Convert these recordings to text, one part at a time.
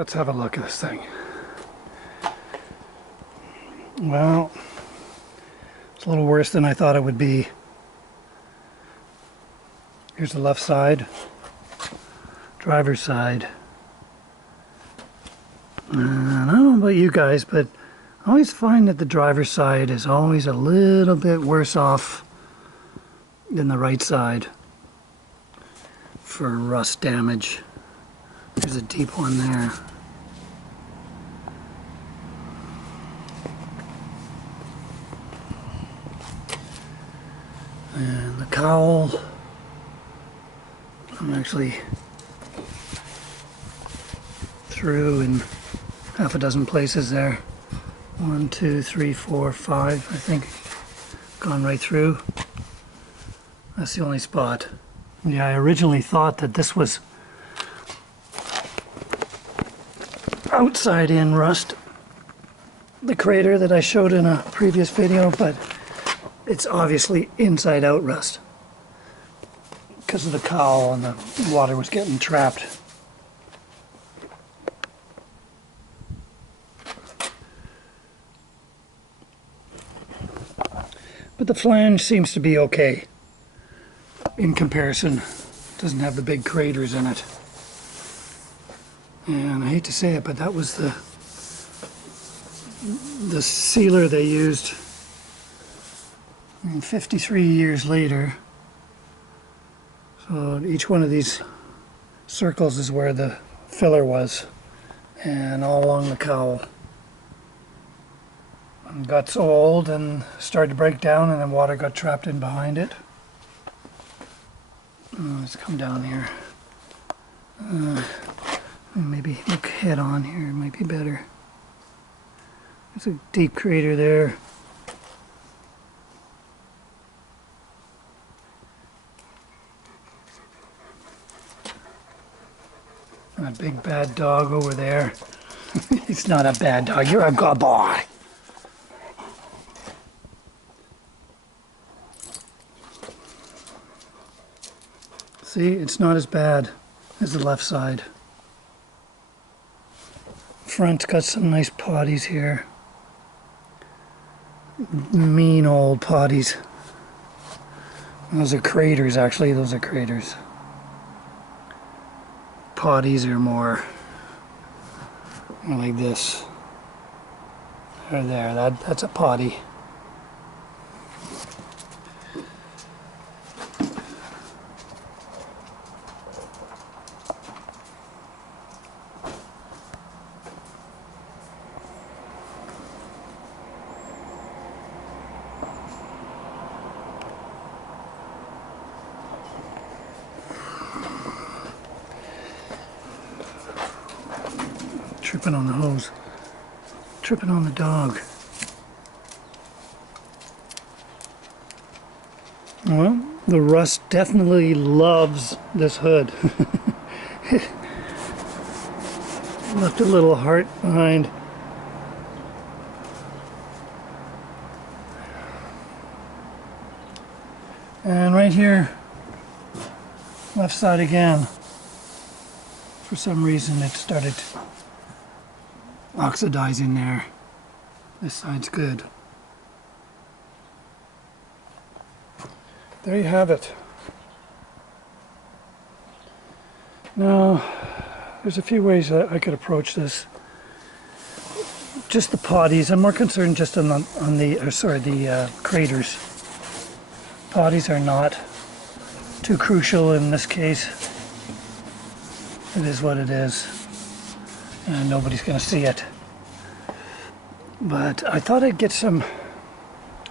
let's have a look at this thing. Well, it's a little worse than I thought it would be. Here's the left side, driver's side. And I don't know about you guys, but I always find that the driver's side is always a little bit worse off than the right side for rust damage. There's a deep one there. And the cowl, I'm actually through in half a dozen places there. 1, 2, 3, 4, 5, I think. Gone right through. That's the only spot. Yeah, I originally thought that this was outside in rust, the crater that I showed in a previous video, but it's obviously inside out rust because of the cowl and the water was getting trapped. But the flange seems to be okay in comparison. Doesn't have the big craters in it. And I hate to say it, but that was the sealer they used 53 years later. So each one of these circles is where the filler was, and all along the cowl. And got so old and started to break down, and then water got trapped in behind it. Let's come down here. Maybe look head on here, it might be better. There's a deep crater there. And a big bad dog over there. He's not a bad dog, you're a good boy. See, it's not as bad as the left side. Front's got some nice potties here. Mean old potties. Those are craters, actually, those are craters. Potties are more like this. Or there, that's a potty. Tripping on the hose. Tripping on the dog. Well, the rust definitely loves this hood. Left a little heart behind. And right here, left side again. For some reason it started oxidizing there. This side's good. There you have it. Now, there's a few ways that I could approach this. Just the potties. I'm more concerned just on the craters. Potties are not too crucial in this case. It is what it is, and nobody's going to see it. But I thought I'd get some.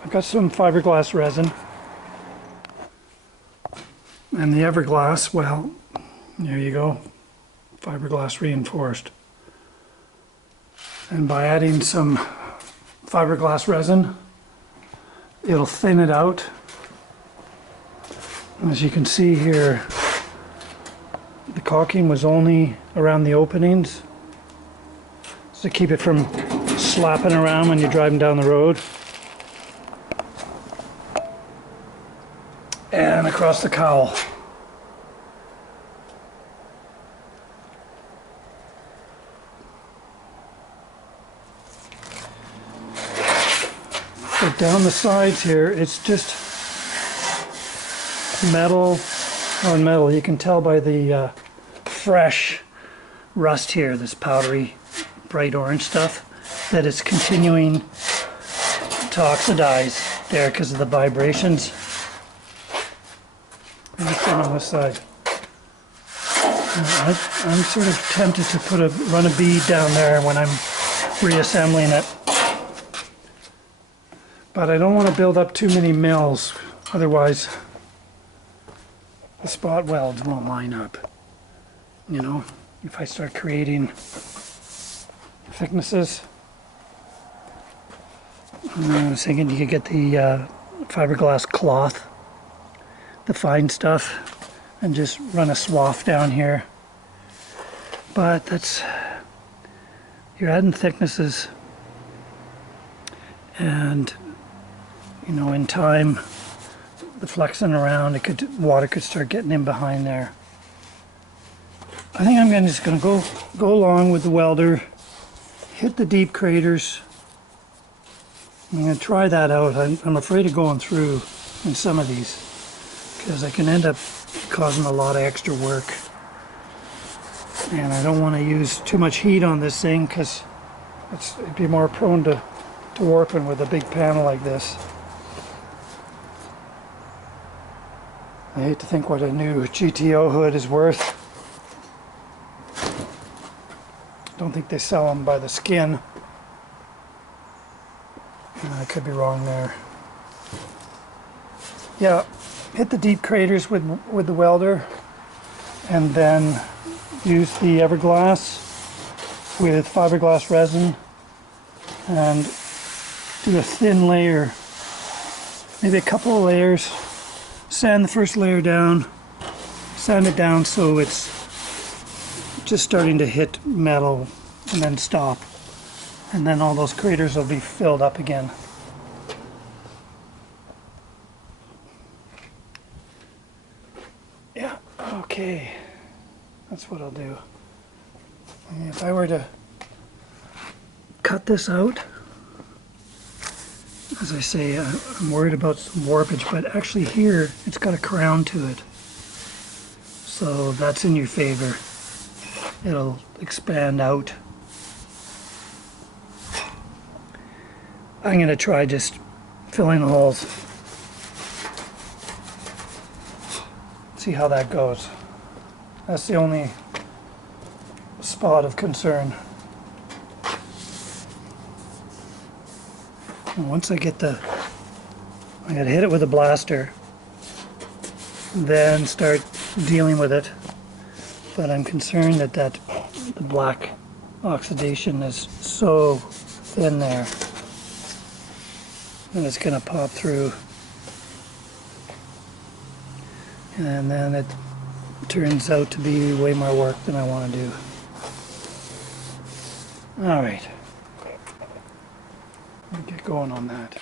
I've got some fiberglass resin. And the Everglass, well, there you go, fiberglass reinforced. And by adding some fiberglass resin, it'll thin it out. As you can see here, the caulking was only around the openings to keep it from slapping around when you're driving down the road. And across the cowl. But down the sides here, it's just metal on metal. You can tell by the fresh rust here, this powdery bright orange stuff, that it's continuing to oxidize there because of the vibrations. And the same on this side. I'm sort of tempted to run a bead down there when I'm reassembling it. But I don't want to build up too many mills, otherwise the spot welds won't line up. You know, if I start creating thicknesses. I was thinking you could get the fiberglass cloth, the fine stuff, and just run a swath down here. But that's, you're adding thicknesses, and you know, in time, the flexing around, water could start getting in behind there. I think I'm just going to go along with the welder, hit the deep craters. I'm going to try that out. I'm afraid of going through in some of these because I can end up causing a lot of extra work. And I don't want to use too much heat on this thing because it'd be more prone to warping with a big panel like this. I hate to think what a new GTO hood is worth. Don't think they sell them by the skin. I could be wrong there. Yeah, hit the deep craters with the welder, and then use the Everglass with fiberglass resin and do a thin layer, maybe a couple of layers. Sand the first layer down, sand it down so it's just starting to hit metal and then stop. And then all those craters will be filled up again. Yeah, okay. That's what I'll do. And if I were to cut this out, as I say, I'm worried about some warpage, but actually here it's got a crown to it. So that's in your favor. It'll expand out. I'm going to try just filling the holes. See how that goes. That's the only spot of concern. And once I get I gotta hit it with a blaster, then start dealing with it. But I'm concerned that the black oxidation is so thin there. And it's going to pop through, and then it turns out to be way more work than I want to do. Alright, I'll get going on that.